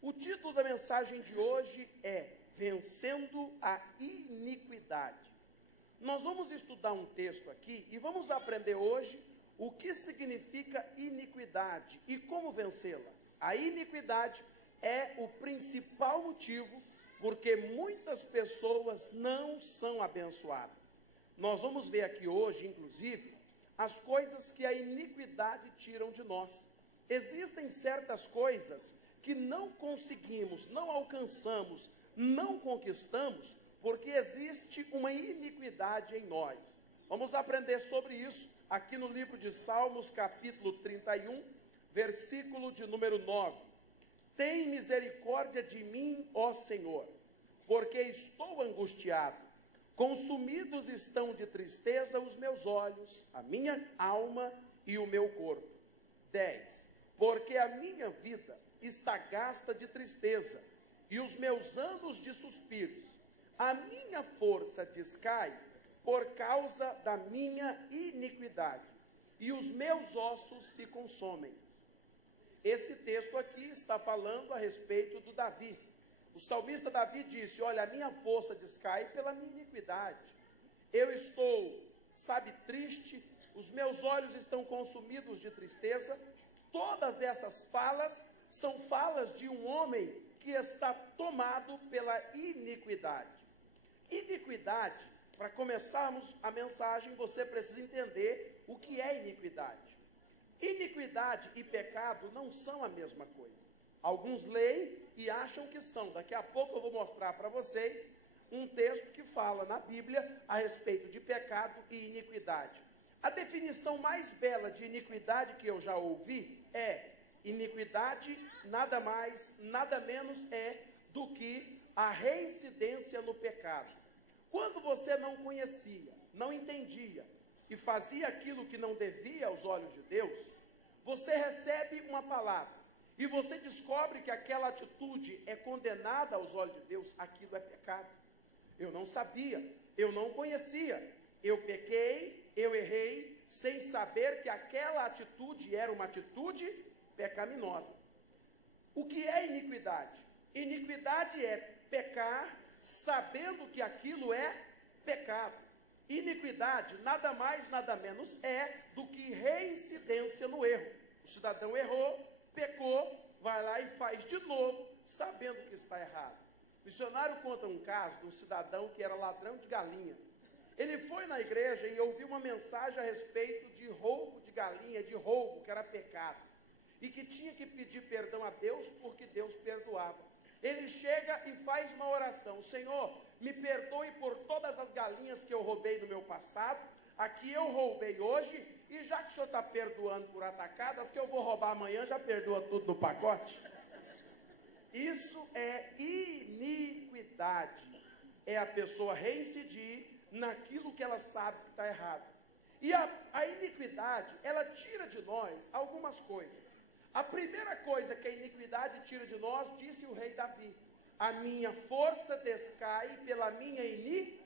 O título da mensagem de hoje é Vencendo a Iniquidade. Nós vamos estudar um texto aqui e vamos aprender hoje o que significa iniquidade e como vencê-la. A iniquidade é o principal motivo porque muitas pessoas não são abençoadas. Nós vamos ver aqui hoje, inclusive, as coisas que a iniquidade tiram de nós. Existem certas coisas que não conseguimos, não alcançamos, não conquistamos, porque existe uma iniquidade em nós. Vamos aprender sobre isso aqui no livro de Salmos, capítulo 31, versículo de número 9. Tem misericórdia de mim, ó Senhor, porque estou angustiado. Consumidos estão de tristeza os meus olhos, a minha alma e o meu corpo. 10. Porque a minha vida está gasta de tristeza, e os meus anos de suspiros. A minha força descai por causa da minha iniquidade, e os meus ossos se consomem. Esse texto aqui está falando a respeito do Davi. O salmista Davi disse: olha, a minha força descai pela minha iniquidade. Eu estou, triste, os meus olhos estão consumidos de tristeza. Todas essas falas são falas de um homem que está tomado pela iniquidade. Iniquidade, para começarmos a mensagem, você precisa entender o que é iniquidade. Iniquidade e pecado não são a mesma coisa. Alguns leem e acham que são. Daqui a pouco eu vou mostrar para vocês um texto que fala na Bíblia a respeito de pecado e iniquidade. A definição mais bela de iniquidade que eu já ouvi é: iniquidade nada mais, nada menos é do que a reincidência no pecado. Quando você não conhecia, não entendia e fazia aquilo que não devia aos olhos de Deus, você recebe uma palavra e você descobre que aquela atitude é condenada aos olhos de Deus, aquilo é pecado. Eu não sabia, eu não conhecia, eu pequei, eu errei, sem saber que aquela atitude era uma atitude pecaminosa. O que é iniquidade? Iniquidade é pecar sabendo que aquilo é pecado. Iniquidade nada mais, nada menos é do que reincidência no erro. O cidadão errou, pecou, vai lá e faz de novo, sabendo que está errado. O missionário conta um caso de um cidadão que era ladrão de galinha. Ele foi na igreja e ouviu uma mensagem a respeito de roubo de galinha, de roubo, que era pecado, e que tinha que pedir perdão a Deus, porque Deus perdoava. Ele chega e faz uma oração: Senhor, me perdoe por todas as galinhas que eu roubei no meu passado, a que eu roubei hoje, e já que o Senhor está perdoando por atacadas, que eu vou roubar amanhã, já perdoa tudo no pacote. Isso é iniquidade, é a pessoa reincidir naquilo que ela sabe que está errado. E a iniquidade, ela tira de nós algumas coisas. A primeira coisa que a iniquidade tira de nós, disse o rei Davi: a minha força descai pela minha iniquidade.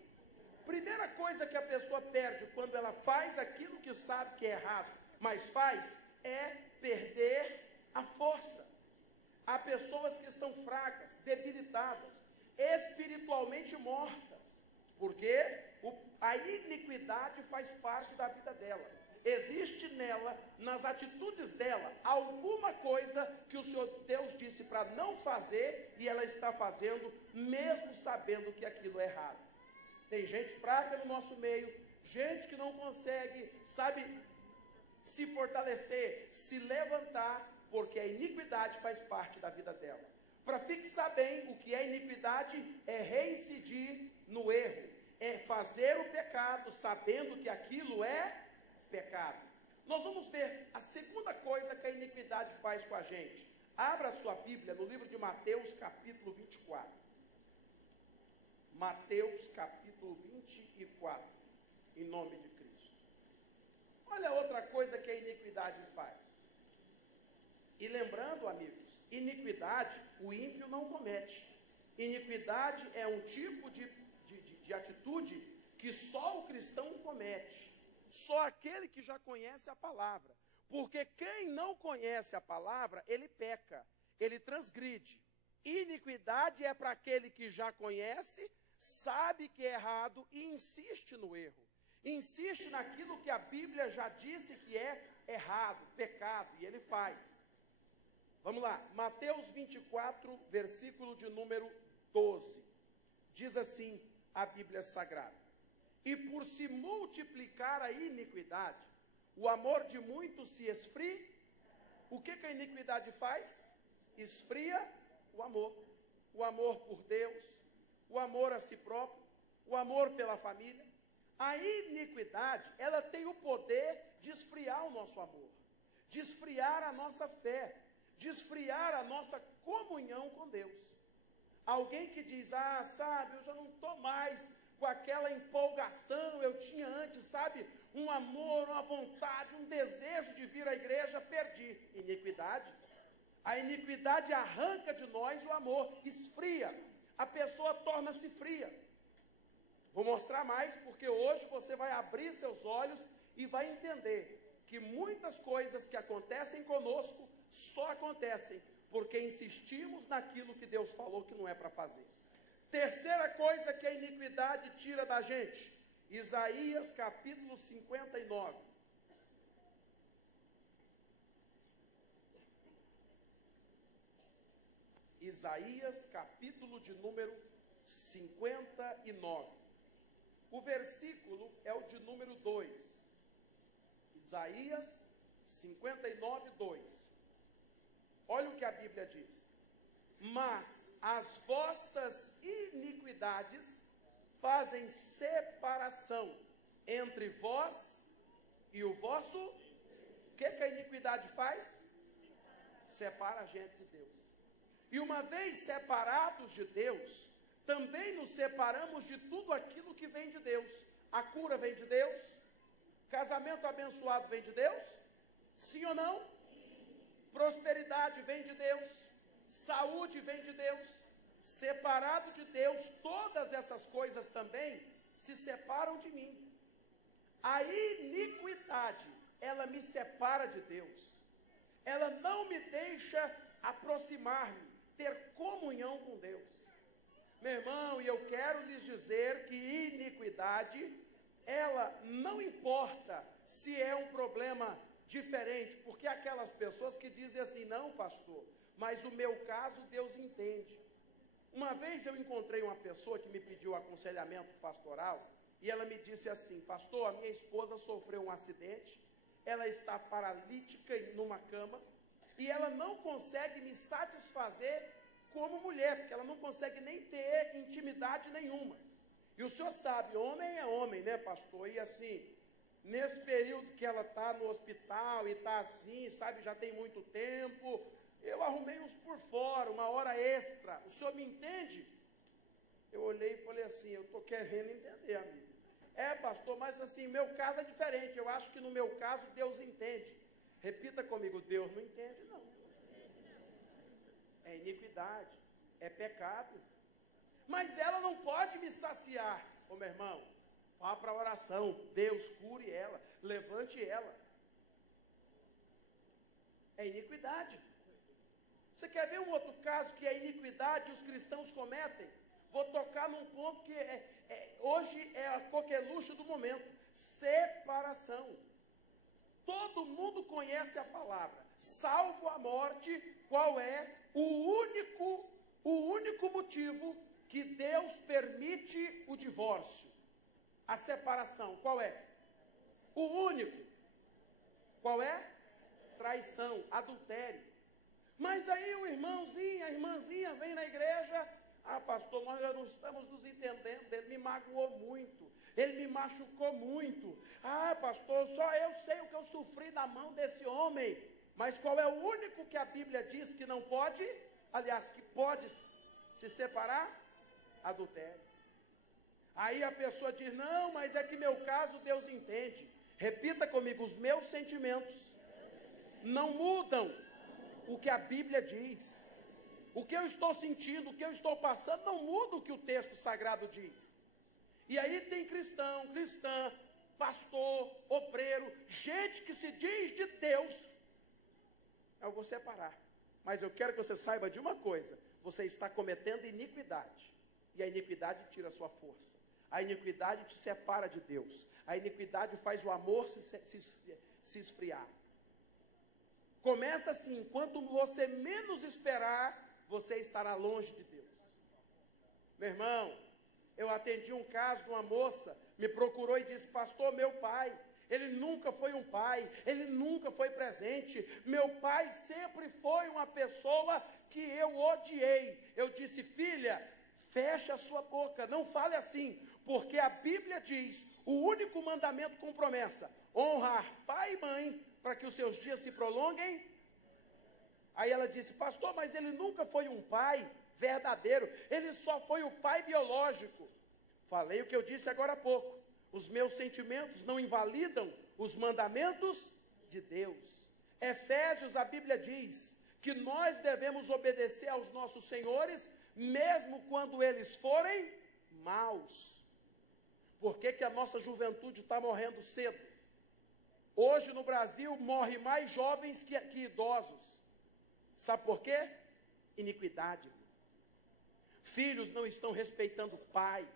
Primeira coisa que a pessoa perde quando ela faz aquilo que sabe que é errado, mas faz, é perder a força. Há pessoas que estão fracas, debilitadas, espiritualmente mortas, porque a iniquidade faz parte da vida dela. Existe nela, nas atitudes dela, alguma coisa que o Senhor Deus disse para não fazer, e ela está fazendo, mesmo sabendo que aquilo é errado. Tem gente fraca no nosso meio, gente que não consegue, se fortalecer, se levantar, porque a iniquidade faz parte da vida dela. Para fixar bem o que é iniquidade, é reincidir no erro, é fazer o pecado sabendo que aquilo é pecado. Nós vamos ver a segunda coisa que a iniquidade faz com a gente. Abra a sua Bíblia no livro de Mateus, capítulo 24. Mateus, capítulo 24, em nome de Cristo. Olha outra coisa que a iniquidade faz. E lembrando, amigos, iniquidade o ímpio não comete. Iniquidade é um tipo de atitude que só o cristão comete. Só aquele que já conhece a palavra. Porque quem não conhece a palavra, ele peca, ele transgride. Iniquidade é para aquele que já conhece, sabe que é errado e insiste no erro. Insiste naquilo que a Bíblia já disse que é errado, pecado, e ele faz. Vamos lá, Mateus 24, versículo de número 12. Diz assim a Bíblia Sagrada: e por se multiplicar a iniquidade, o amor de muitos se esfria. O que a iniquidade faz? Esfria o amor. O amor por Deus, o amor a si próprio, o amor pela família. A iniquidade, ela tem o poder de esfriar o nosso amor, de esfriar a nossa fé, de esfriar a nossa comunhão com Deus. Alguém que diz, sabe, eu já não estou mais com aquela empolgação, eu tinha antes, sabe, um amor, uma vontade, um desejo de vir à igreja, perdi. Iniquidade. A iniquidade arranca de nós o amor, esfria, a pessoa torna-se fria. Vou mostrar mais, porque hoje você vai abrir seus olhos e vai entender que muitas coisas que acontecem conosco só acontecem porque insistimos naquilo que Deus falou que não é para fazer. Terceira coisa que a iniquidade tira da gente, Isaías capítulo 59. Isaías capítulo de número 59. O versículo é o de número 2. Isaías 59, 2. Olha o que a Bíblia diz. Mas as vossas iniquidades fazem separação entre vós e o vosso... O que a iniquidade faz? Separa a gente de Deus. E uma vez separados de Deus, também nos separamos de tudo aquilo que vem de Deus. A cura vem de Deus? Casamento abençoado vem de Deus? Sim ou não? Sim. Prosperidade vem de Deus? Saúde vem de Deus? Separado de Deus, todas essas coisas também se separam de mim. A iniquidade, ela me separa de Deus. Ela não me deixa aproximar-me, ter comunhão com Deus. Meu irmão, e eu quero lhes dizer que iniquidade, ela não importa se é um problema diferente, porque aquelas pessoas que dizem assim, não pastor, mas o meu caso Deus entende. Uma vez eu encontrei uma pessoa que me pediu aconselhamento pastoral, e ela me disse assim, pastor, a minha esposa sofreu um acidente, ela está paralítica numa cama, e ela não consegue me satisfazer como mulher, porque ela não consegue nem ter intimidade nenhuma. E o senhor sabe, homem é homem, né, pastor? E assim, nesse período que ela está no hospital e está assim, sabe, já tem muito tempo, eu arrumei uns por fora, uma hora extra. O senhor me entende? Eu olhei e falei assim, eu estou querendo entender, amigo. Pastor, mas assim, meu caso é diferente. Eu acho que no meu caso Deus entende. Repita comigo, Deus não entende, não. É iniquidade, é pecado. Mas ela não pode me saciar. Ô meu irmão, vá para a oração, Deus cure ela, levante ela. É iniquidade. Você quer ver um outro caso que é iniquidade e os cristãos cometem? Vou tocar num ponto que hoje é a coqueluche do momento. Separação. Todo mundo conhece a palavra. Salvo a morte, qual é o único motivo que Deus permite o divórcio? A separação, qual é? O único. Qual é? Traição, adultério. Mas aí o irmãozinho, a irmãzinha vem na igreja, pastor, nós já não estamos nos entendendo, ele me magoou muito, ele me machucou muito. Pastor, só eu sei o que eu sofri na mão desse homem. Mas qual é o único que a Bíblia diz que não pode? Aliás, que pode se separar? Adultério. Aí a pessoa diz, não, mas é que meu caso Deus entende. Repita comigo, os meus sentimentos não mudam o que a Bíblia diz. O que eu estou sentindo, o que eu estou passando, não muda o que o texto sagrado diz. E aí tem cristão, cristã, pastor, obreiro, gente que se diz de Deus. Eu vou separar. Mas eu quero que você saiba de uma coisa: você está cometendo iniquidade, e a iniquidade tira a sua força, a iniquidade te separa de Deus, a iniquidade faz o amor se esfriar. Começa assim: quanto você menos esperar, você estará longe de Deus. Meu irmão, eu atendi um caso de uma moça, me procurou e disse: pastor, meu pai, ele nunca foi um pai, ele nunca foi presente, meu pai sempre foi uma pessoa que eu odiei. Eu disse: filha, fecha a sua boca, não fale assim, porque a Bíblia diz, o único mandamento com promessa: honrar pai e mãe, para que os seus dias se prolonguem. Aí ela disse: pastor, mas ele nunca foi um pai verdadeiro, ele só foi o pai biológico. Falei o que eu disse agora há pouco: os meus sentimentos não invalidam os mandamentos de Deus. Efésios, a Bíblia diz que nós devemos obedecer aos nossos senhores, mesmo quando eles forem maus. Por que que a nossa juventude está morrendo cedo? Hoje no Brasil morre mais jovens que idosos. Sabe por quê? Iniquidade. Filhos não estão respeitando o pai.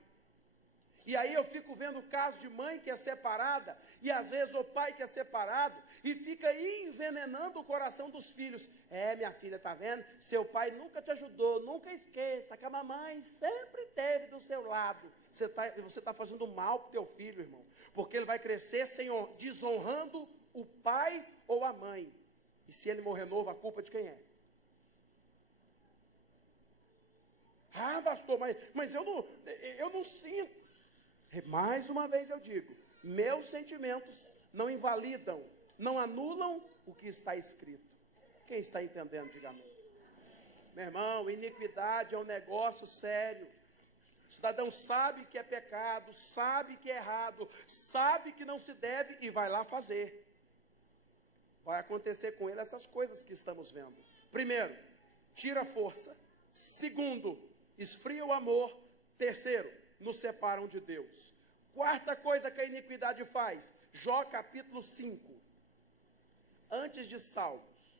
E aí eu fico vendo o caso de mãe que é separada, e às vezes o pai que é separado, e fica envenenando o coração dos filhos. Minha filha, tá vendo? Seu pai nunca te ajudou, nunca esqueça que a mamãe sempre esteve do seu lado. Você está fazendo mal para o teu filho, irmão, porque ele vai crescer desonrando o pai ou a mãe. E se ele morrer novo, a culpa é de quem é? Ah, pastor, mas eu não sinto. Mais uma vez eu digo: meus sentimentos não invalidam, não anulam o que está escrito. Quem está entendendo, diga amém. Meu irmão, iniquidade é um negócio sério. O cidadão sabe que é pecado, sabe que é errado, sabe que não se deve e vai lá fazer. Vai acontecer com ele essas coisas que estamos vendo. Primeiro, tira a força. Segundo, esfria o amor. Terceiro, nos separam de Deus. Quarta coisa que a iniquidade faz, Jó capítulo 5, antes de Salmos,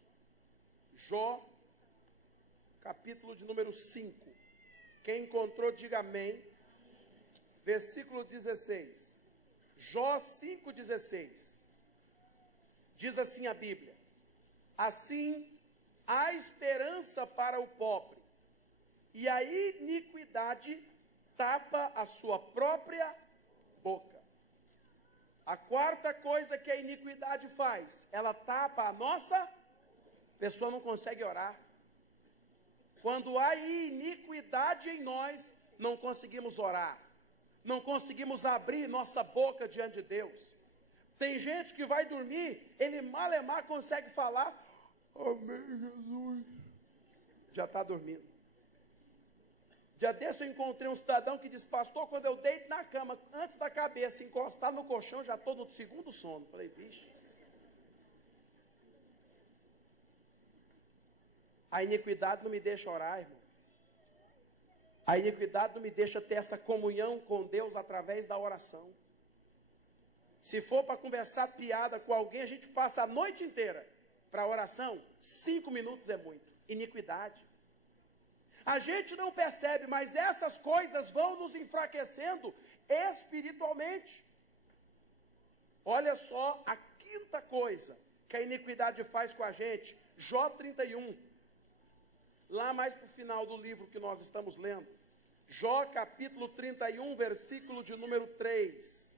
Jó capítulo de número 5, quem encontrou diga amém, versículo 16, Jó 5,16, diz assim a Bíblia: assim há esperança para o pobre, e a iniquidade tapa a sua própria boca. A quarta coisa que a iniquidade faz, ela tapa a nossa, a pessoa não consegue orar. Quando há iniquidade em nós, não conseguimos orar, não conseguimos abrir nossa boca diante de Deus. Tem gente que vai dormir, ele malemar consegue falar, amém, Jesus, já está dormindo. Dia desse eu encontrei um cidadão que disse: pastor, quando eu deito na cama, antes da cabeça encostar no colchão, já estou no segundo sono. Falei: vixe. A iniquidade não me deixa orar, irmão. A iniquidade não me deixa ter essa comunhão com Deus através da oração. Se for para conversar piada com alguém, a gente passa a noite inteira. Para a oração, 5 minutos é muito. Iniquidade. A gente não percebe, mas essas coisas vão nos enfraquecendo espiritualmente. Olha só a quinta coisa que a iniquidade faz com a gente, Jó 31. Lá mais para o final do livro que nós estamos lendo. Jó capítulo 31, versículo de número 3.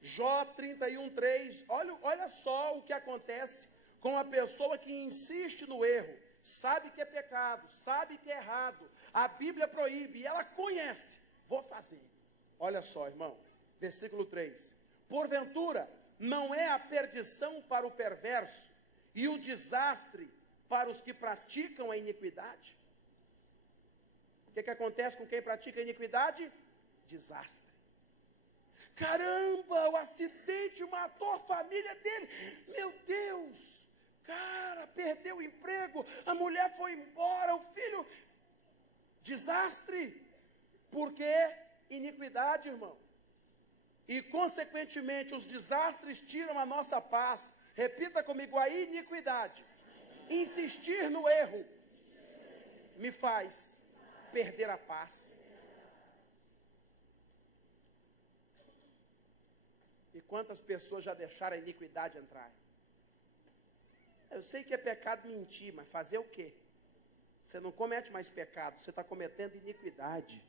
Jó 31, 3. Olha só o que acontece com a pessoa que insiste no erro. Sabe que é pecado, sabe que é errado, a Bíblia proíbe, e ela conhece, vou fazer. Olha só, irmão, versículo 3. Porventura, não é a perdição para o perverso, e o desastre para os que praticam a iniquidade? O que acontece com quem pratica a iniquidade? Desastre. Caramba, o acidente matou a família dele, meu Deus! Cara, perdeu o emprego, a mulher foi embora, o filho... Desastre. Por quê? Iniquidade, irmão. E, consequentemente, os desastres tiram a nossa paz. Repita comigo: a iniquidade Insistir no erro me faz perder a paz. E quantas pessoas já deixaram a iniquidade entrar? Eu sei que é pecado mentir, mas fazer o quê? Você não comete mais pecado, você está cometendo iniquidade.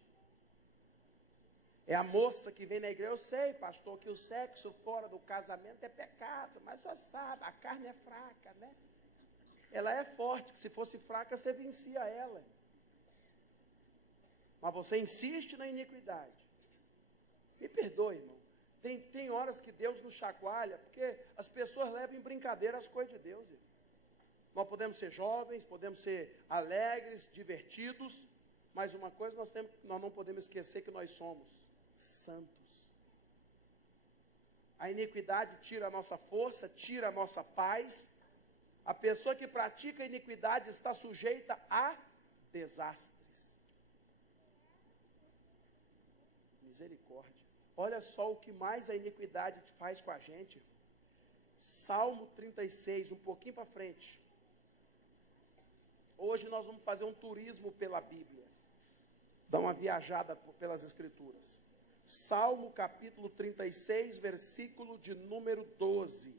É a moça que vem na igreja, eu sei, pastor, que o sexo fora do casamento é pecado, mas só sabe, a carne é fraca, né? Ela é forte, que se fosse fraca, você vencia ela. Mas você insiste na iniquidade. Me perdoe, irmão. Tem horas que Deus nos chacoalha, porque as pessoas levam em brincadeira as coisas de Deus, irmão. Nós podemos ser jovens, podemos ser alegres, divertidos, mas uma coisa nós não podemos esquecer que nós somos santos. A iniquidade tira a nossa força, tira a nossa paz. A pessoa que pratica a iniquidade está sujeita a desastres. Misericórdia. Olha só o que mais a iniquidade faz com a gente. Salmo 36, um pouquinho para frente. Hoje nós vamos fazer um turismo pela Bíblia. Dar uma viajada pelas Escrituras. Salmo capítulo 36, versículo de número 12.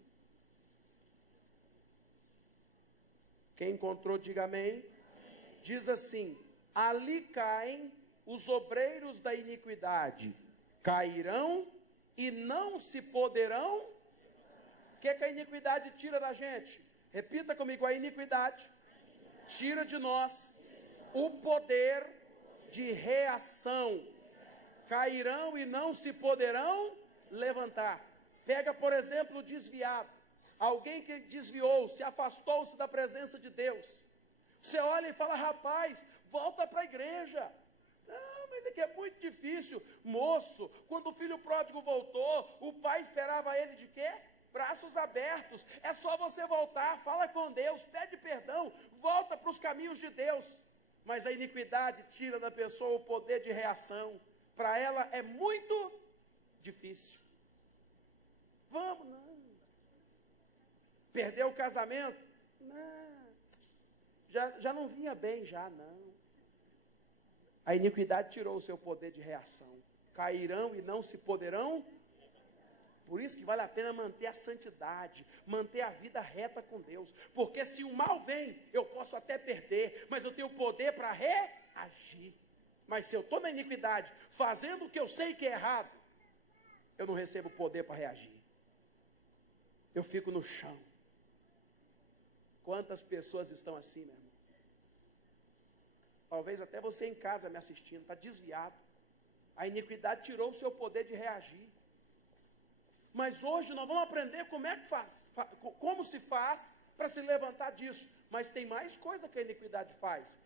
Quem encontrou, diga amém. Diz assim: ali caem os obreiros da iniquidade, cairão e não se poderão. O que a iniquidade tira da gente? Repita comigo: a iniquidade tira de nós o poder de reação. Cairão e não se poderão levantar. Pega, por exemplo, o desviado. Alguém que desviou, se afastou-se da presença de Deus. Você olha e fala: rapaz, volta para a igreja. Não, mas é que é muito difícil. Moço, quando o filho pródigo voltou, o pai esperava ele de quê? Braços abertos. É só você voltar, fala com Deus, pede perdão, volta para os caminhos de Deus. Mas a iniquidade tira da pessoa o poder de reação. Para ela é muito difícil. Vamos, não. Perdeu o casamento? Não. Já não vinha bem, já não. A iniquidade tirou o seu poder de reação. Cairão e não se poderão. Por isso que vale a pena manter a santidade, manter a vida reta com Deus. Porque se o mal vem, eu posso até perder, mas eu tenho poder para reagir. Mas se eu estou na iniquidade, fazendo o que eu sei que é errado, eu não recebo poder para reagir. Eu fico no chão. Quantas pessoas estão assim, meu irmão? Talvez até você em casa me assistindo, está desviado. A iniquidade tirou o seu poder de reagir. Mas hoje nós vamos aprender como se faz para se levantar disso. Mas tem mais coisa que a iniquidade faz.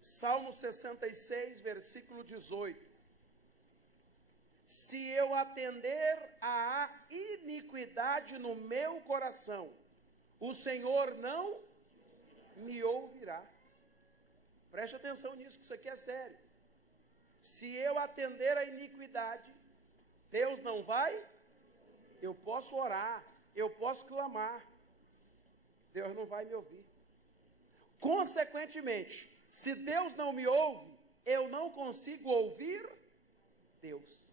Salmo 66, versículo 18. Se eu atender à iniquidade no meu coração, o Senhor não me ouvirá. Preste atenção nisso, que isso aqui é sério. Se eu atender à iniquidade, Deus não vai? Eu posso orar, eu posso clamar. Deus não vai me ouvir. Consequentemente, se Deus não me ouve, eu não consigo ouvir Deus.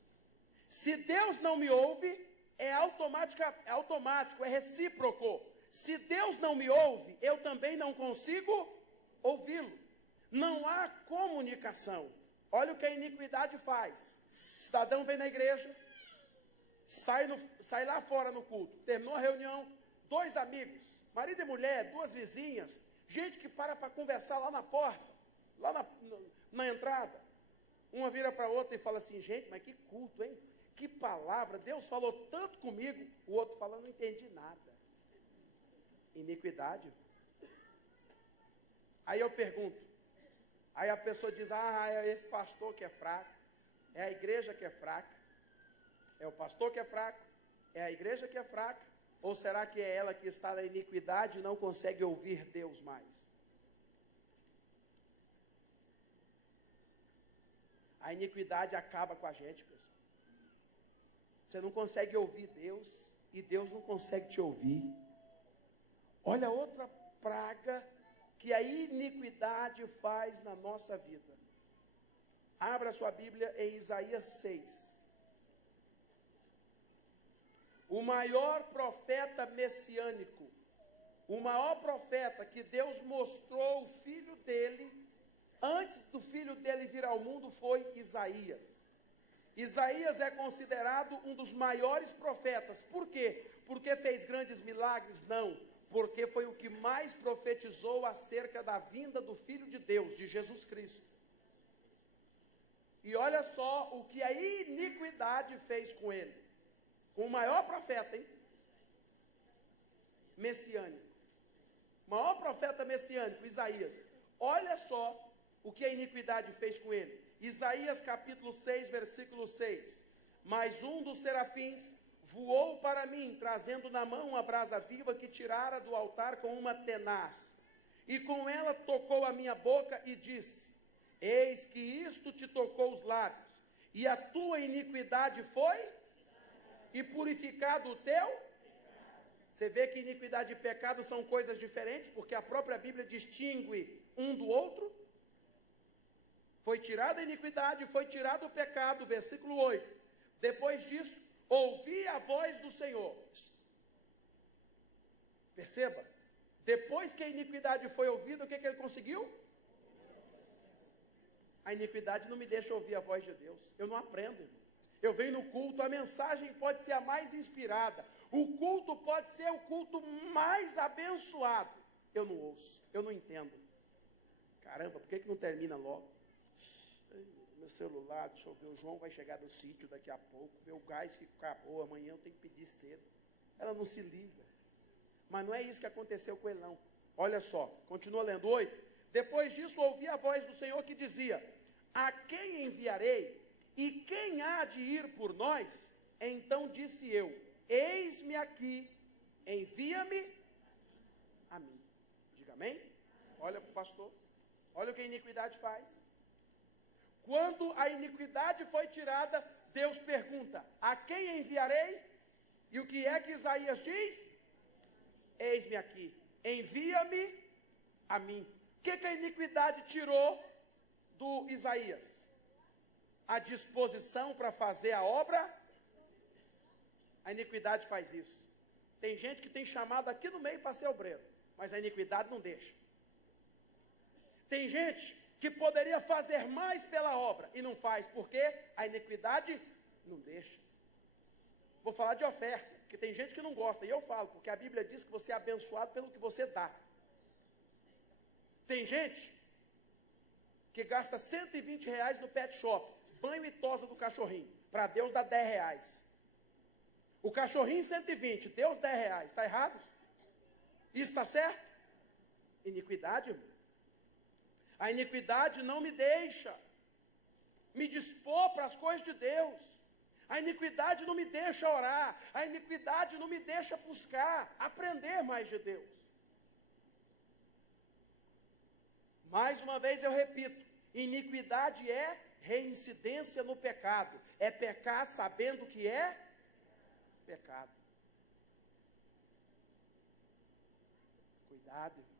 Se Deus não me ouve, é automático, é recíproco. Se Deus não me ouve, eu também não consigo ouvi-lo. Não há comunicação. Olha o que a iniquidade faz. Cidadão vem na igreja, sai lá fora no culto, terminou a reunião, 2 amigos, marido e mulher, 2 vizinhas, gente que para conversar lá na porta, lá na entrada. Uma vira para a outra e fala assim: gente, mas que culto, hein? Que palavra, Deus falou tanto comigo. O outro fala: não entendi nada. Iniquidade. Aí eu pergunto, aí a pessoa diz: é esse pastor que é fraco, é a igreja que é fraca, é o pastor que é fraco, é a igreja que é fraca, ou será que é ela que está na iniquidade e não consegue ouvir Deus mais? A iniquidade acaba com a gente, pessoal. Você não consegue ouvir Deus e Deus não consegue te ouvir. Olha outra praga que a iniquidade faz na nossa vida. Abra sua Bíblia em Isaías 6. O maior profeta messiânico, o maior profeta que Deus mostrou o filho dele, antes do filho dele vir ao mundo, foi Isaías. Isaías é considerado um dos maiores profetas. Por quê? Porque fez grandes milagres? Não. Porque foi o que mais profetizou acerca da vinda do Filho de Deus, de Jesus Cristo. E olha só o que a iniquidade fez com ele. Com o maior profeta, hein? Messiânico. O maior profeta messiânico, Isaías. Olha só o que a iniquidade fez com ele. Isaías capítulo 6, versículo 6. Mas um dos serafins voou para mim, trazendo na mão uma brasa viva que tirara do altar com uma tenaz. E com ela tocou a minha boca e disse: eis que isto te tocou os lábios, e a tua iniquidade foi, e purificado o teu. Você vê que iniquidade e pecado são coisas diferentes, porque a própria Bíblia distingue um do outro. Foi tirada a iniquidade, foi tirado o pecado, versículo 8. Depois disso, ouvi a voz do Senhor. Perceba, depois que a iniquidade foi ouvida, o que ele conseguiu? A iniquidade não me deixa ouvir a voz de Deus. Eu não aprendo, irmão. Eu venho no culto, a mensagem pode ser a mais inspirada, o culto pode ser o culto mais abençoado. Eu não ouço, eu não entendo. Caramba, por que não termina logo? Meu celular, deixa eu ver, o João vai chegar do sítio daqui a pouco, meu gás que acabou, amanhã eu tenho que pedir cedo. Ela não se liga. Mas não é isso que aconteceu com ele, não. Olha só, continua lendo 8. Depois disso ouvi a voz do Senhor que dizia: a quem enviarei? E quem há de ir por nós? Então disse eu: eis-me aqui, envia-me a mim. Diga amém? Olha para o pastor, olha o que a iniquidade faz. Quando a iniquidade foi tirada, Deus pergunta: a quem enviarei? E o que é que Isaías diz? Eis-me aqui, envia-me a mim. O que a iniquidade tirou do Isaías? A disposição para fazer a obra. A iniquidade faz isso. Tem gente que tem chamado aqui no meio para ser obreiro, mas a iniquidade não deixa. Tem gente que poderia fazer mais pela obra e não faz, porque a iniquidade não deixa. Vou falar de oferta, porque tem gente que não gosta, e eu falo, porque a Bíblia diz que você é abençoado pelo que você dá. Tem gente que gasta R$120 no pet shop, banho e tosa do cachorrinho, para Deus dá R$10. O cachorrinho 120, Deus R$10, está errado? Isso está certo? Iniquidade, irmão. A iniquidade não me deixa me dispor para as coisas de Deus. A iniquidade não me deixa orar. A iniquidade não me deixa buscar, aprender mais de Deus. Mais uma vez eu repito, iniquidade é reincidência no pecado. É pecar sabendo que é pecado. Cuidado, irmão.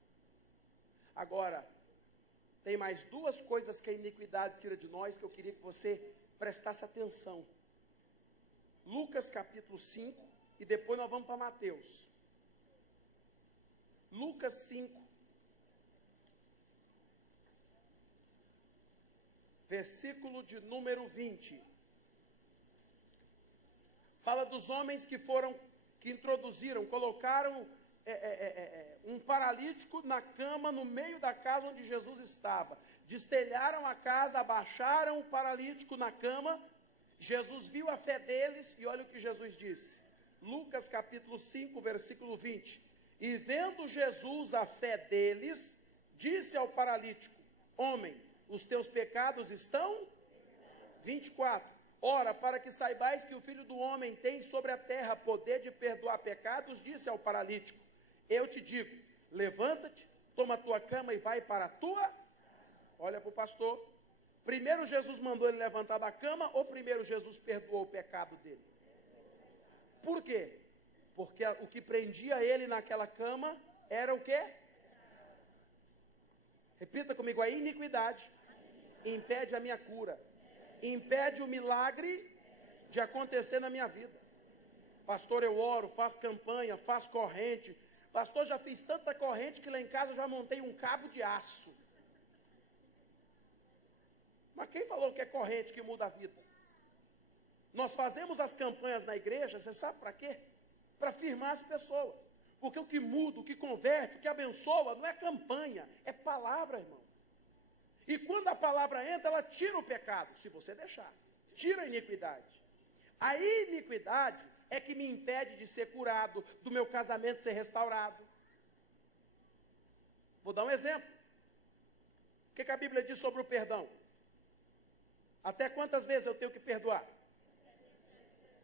Agora, tem mais duas coisas que a iniquidade tira de nós que eu queria que você prestasse atenção. Lucas capítulo 5 e depois nós vamos para Mateus. Lucas 5, versículo de número 20. Fala dos homens que introduziram, colocaram um paralítico na cama no meio da casa onde Jesus estava. Destelharam a casa, abaixaram o paralítico na cama. Jesus viu a fé deles e olha o que Jesus disse. Lucas capítulo 5, versículo 20. E vendo Jesus a fé deles, disse ao paralítico: homem, os teus pecados estão? 24. Ora, para que saibais que o Filho do Homem tem sobre a terra poder de perdoar pecados, disse ao paralítico: eu te digo, levanta-te, toma a tua cama e vai para a tua. Olha para o pastor. Primeiro Jesus mandou ele levantar da cama ou primeiro Jesus perdoou o pecado dele? Por quê? Porque o que prendia ele naquela cama era o quê? Repita comigo, a iniquidade impede a minha cura, impede o milagre de acontecer na minha vida. Pastor, eu oro, faço campanha, faço corrente. Pastor, já fiz tanta corrente que lá em casa eu já montei um cabo de aço. Mas quem falou que é corrente que muda a vida? Nós fazemos as campanhas na igreja, você sabe para quê? Para firmar as pessoas. Porque o que muda, o que converte, o que abençoa, não é campanha, é palavra, irmão. E quando a palavra entra, ela tira o pecado, se você deixar. Tira a iniquidade. A iniquidade é que me impede de ser curado, do meu casamento ser restaurado. Vou dar um exemplo. O que a Bíblia diz sobre o perdão? Até quantas vezes eu tenho que perdoar?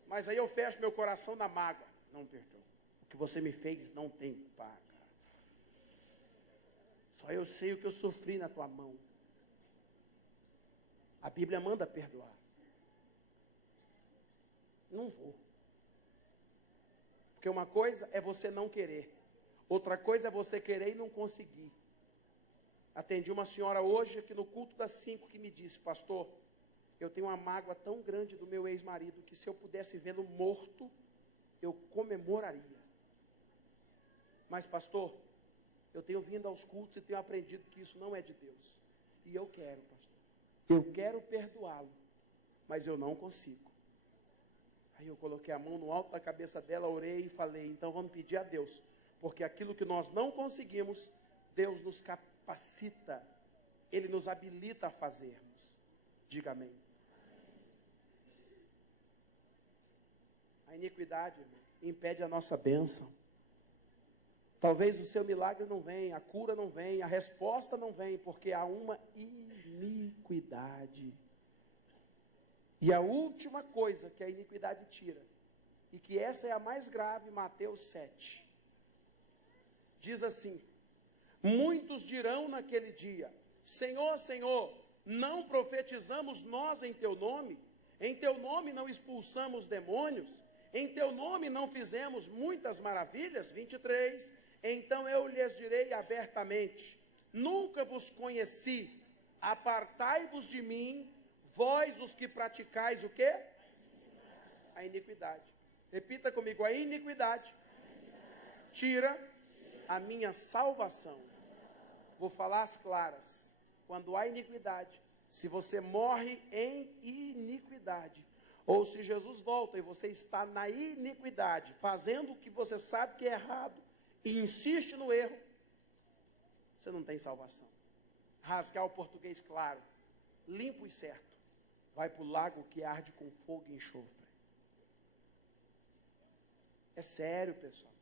Mas aí eu fecho meu coração na mágoa. Não perdoo. O que você me fez não tem que pagar. Só eu sei o que eu sofri na tua mão. A Bíblia manda perdoar. Não vou. Porque uma coisa é você não querer. Outra coisa é você querer e não conseguir. Atendi uma senhora hoje aqui no culto das 5 que me disse, pastor, eu tenho uma mágoa tão grande do meu ex-marido que se eu pudesse vê-lo morto, eu comemoraria. Mas pastor, eu tenho vindo aos cultos e tenho aprendido que isso não é de Deus. E eu quero, pastor. Eu quero perdoá-lo, mas eu não consigo. Aí eu coloquei a mão no alto da cabeça dela, orei e falei, então vamos pedir a Deus, porque aquilo que nós não conseguimos, Deus nos capacita, Ele nos habilita a fazermos. Diga amém. A iniquidade, irmão, impede a nossa bênção. Talvez o seu milagre não venha, a cura não venha, a resposta não vem, porque há uma iniquidade. E a última coisa que a iniquidade tira, e que essa é a mais grave, Mateus 7, diz assim, muitos dirão naquele dia, Senhor, Senhor, não profetizamos nós em teu nome não expulsamos demônios, em teu nome não fizemos muitas maravilhas, 23, então eu lhes direi abertamente, nunca vos conheci, apartai-vos de mim, vós os que praticais o quê? A iniquidade. Repita comigo, a iniquidade tira a minha salvação. Vou falar as claras. Quando há iniquidade, se você morre em iniquidade, ou se Jesus volta e você está na iniquidade, fazendo o que você sabe que é errado, e insiste no erro, você não tem salvação. Rasgar o português claro, limpo e certo, vai para o lago que arde com fogo e enxofre. É sério, pessoal.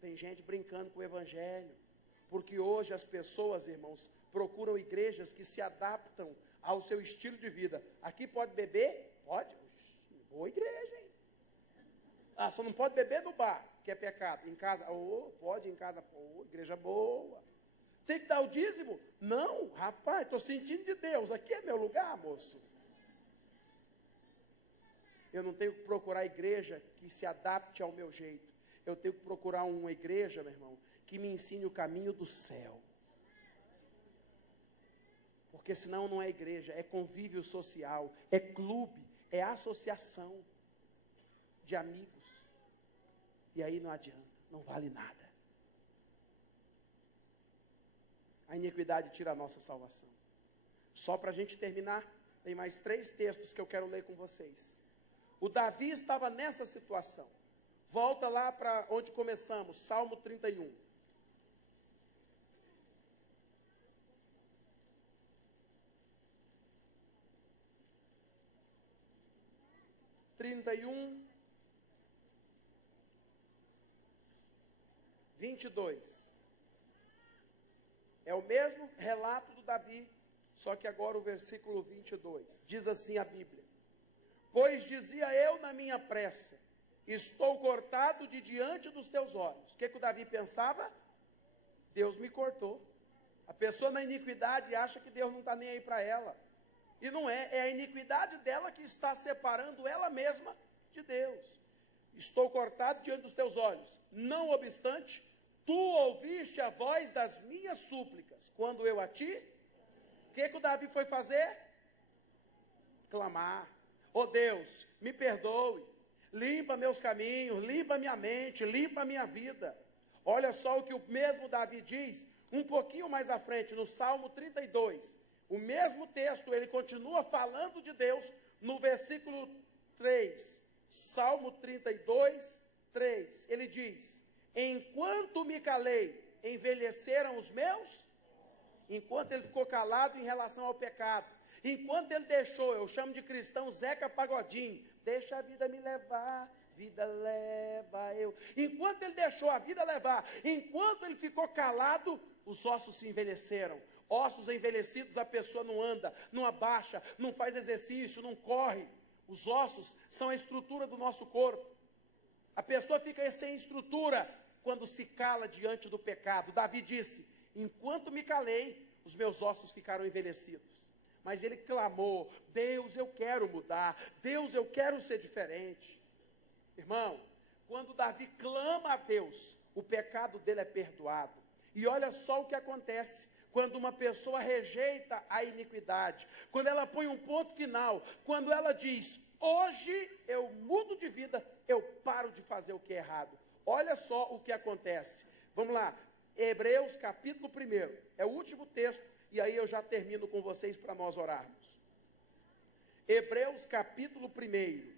Tem gente brincando com o evangelho, porque hoje as pessoas, irmãos, procuram igrejas que se adaptam ao seu estilo de vida. Aqui pode beber? Pode. Boa igreja, hein? Ah, só não pode beber no bar, que é pecado. Em casa, pode em casa, igreja boa. Tem que dar o dízimo? Não, rapaz, estou sentindo de Deus, aqui é meu lugar, moço. Eu não tenho que procurar igreja que se adapte ao meu jeito. Eu tenho que procurar uma igreja, meu irmão, que me ensine o caminho do céu. Porque senão não é igreja, é convívio social, é clube, é associação de amigos. E aí não adianta, não vale nada. A iniquidade tira a nossa salvação. Só para a gente terminar, tem mais 3 textos que eu quero ler com vocês. O Davi estava nessa situação. Volta lá para onde começamos, Salmo 31. (31, 22). É o mesmo relato do Davi, só que agora o versículo 22. Diz assim a Bíblia: pois dizia eu na minha pressa, estou cortado de diante dos teus olhos. O que o Davi pensava? Deus me cortou. A pessoa na iniquidade acha que Deus não está nem aí para ela. E não é a iniquidade dela que está separando ela mesma de Deus. Estou cortado diante dos teus olhos. Não obstante, Tu ouviste a voz das minhas súplicas, quando eu a ti. O que o Davi foi fazer? Clamar. Oh Deus, me perdoe, limpa meus caminhos, limpa minha mente, limpa minha vida. Olha só o que o mesmo Davi diz, um pouquinho mais à frente, no Salmo 32. O mesmo texto, ele continua falando de Deus, no versículo 3. Salmo 32, 3. Ele diz: enquanto me calei, envelheceram os meus. Enquanto ele ficou calado em relação ao pecado, enquanto ele deixou, eu chamo de cristão Zeca Pagodinho, deixa a vida me levar, vida leva eu. Enquanto ele deixou a vida levar, enquanto ele ficou calado, os ossos se envelheceram. Ossos envelhecidos, a pessoa não anda, não abaixa, não faz exercício, não corre. Os ossos são a estrutura do nosso corpo. A pessoa fica sem estrutura quando se cala diante do pecado. Davi disse: enquanto me calei, os meus ossos ficaram envelhecidos. Mas ele clamou: Deus, eu quero mudar. Deus, eu quero ser diferente. Irmão, quando Davi clama a Deus, o pecado dele é perdoado. E olha só o que acontece quando uma pessoa rejeita a iniquidade, quando ela põe um ponto final, quando ela diz: hoje eu mudo de vida, eu paro de fazer o que é errado. Olha só o que acontece. Vamos lá, Hebreus capítulo 1, é o último texto, e aí eu já termino com vocês para nós orarmos. Hebreus capítulo 1.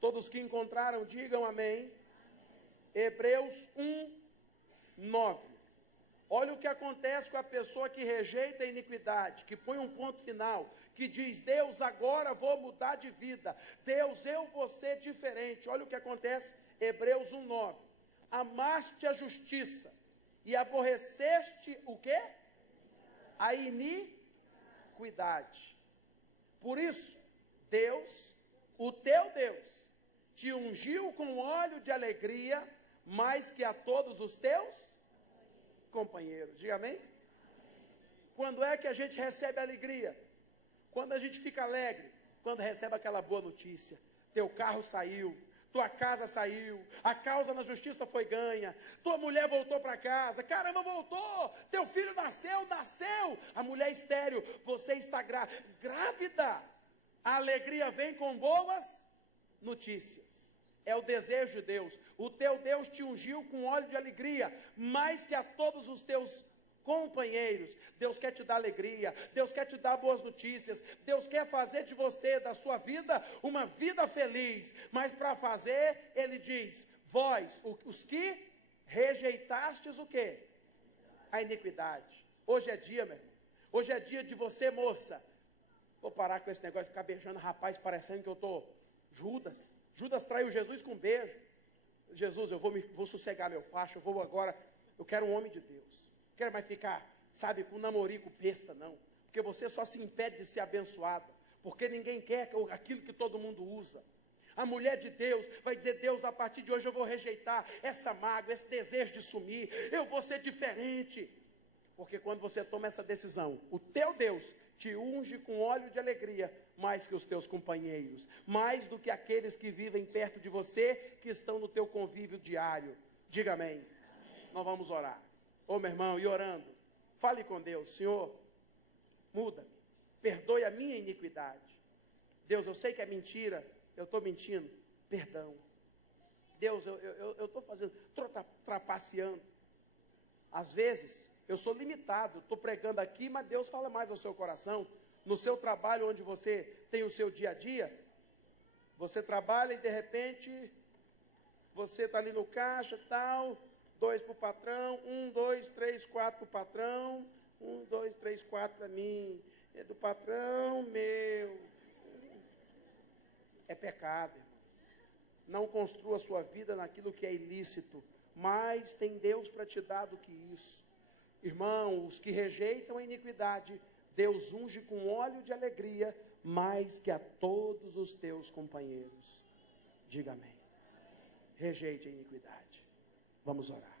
Todos que encontraram, digam amém. Hebreus 1, 9. Olha o que acontece com a pessoa que rejeita a iniquidade, que põe um ponto final, que diz: Deus, agora vou mudar de vida. Deus, eu vou ser diferente. Olha o que acontece, Hebreus 1, 9. Amaste a justiça e aborreceste o quê? A iniquidade. Por isso, Deus, o teu Deus, te ungiu com óleo de alegria, mais que a todos os teus companheiros. Diga amém? Quando é que a gente recebe alegria? Quando a gente fica alegre, quando recebe aquela boa notícia: teu carro saiu, tua casa saiu, a causa na justiça foi ganha, tua mulher voltou para casa, caramba, voltou, teu filho nasceu, a mulher estéril, você está grávida. A alegria vem com boas notícias. É o desejo de Deus. O teu Deus te ungiu com óleo de alegria, mais que a todos os teus companheiros. Deus quer te dar alegria, Deus quer te dar boas notícias, Deus quer fazer de você, da sua vida, uma vida feliz. Mas para fazer, Ele diz: vós, os que rejeitastes o quê? A iniquidade. Hoje é dia, meu irmão. Hoje é dia de você, moça. Vou parar com esse negócio de ficar beijando rapaz, parecendo que eu estou Judas. Judas traiu Jesus com um beijo. Jesus, eu vou sossegar meu facho, eu quero um homem de Deus. Não quero mais ficar, sabe, com namorico besta, não. Porque você só se impede de ser abençoada. Porque ninguém quer aquilo que todo mundo usa. A mulher de Deus vai dizer: Deus, a partir de hoje eu vou rejeitar essa mágoa, esse desejo de sumir. Eu vou ser diferente. Porque quando você toma essa decisão, o teu Deus te unge com óleo de alegria, mais que os teus companheiros, mais do que aqueles que vivem perto de você, que estão no teu convívio diário. Diga amém. Amém. Nós vamos orar. Ô meu irmão, e orando, fale com Deus: Senhor, muda-me, perdoe a minha iniquidade. Deus, eu sei que é mentira, eu estou mentindo, perdão. Deus, eu estou trapaceando. Às vezes, eu sou limitado, estou pregando aqui, mas Deus fala mais ao seu coração. No seu trabalho, onde você tem o seu dia a dia, você trabalha e de repente, você está ali no caixa, tal, 2 para o patrão, 1, 2, 3, 4 para o patrão, 1, 2, 3, 4 para mim, é do patrão meu. É pecado, irmão. Não construa a sua vida naquilo que é ilícito, mas tem Deus para te dar do que isso. Irmão, os que rejeitam a iniquidade, Deus unge com óleo de alegria, mais que a todos os teus companheiros. Diga amém. Rejeite a iniquidade. Vamos orar.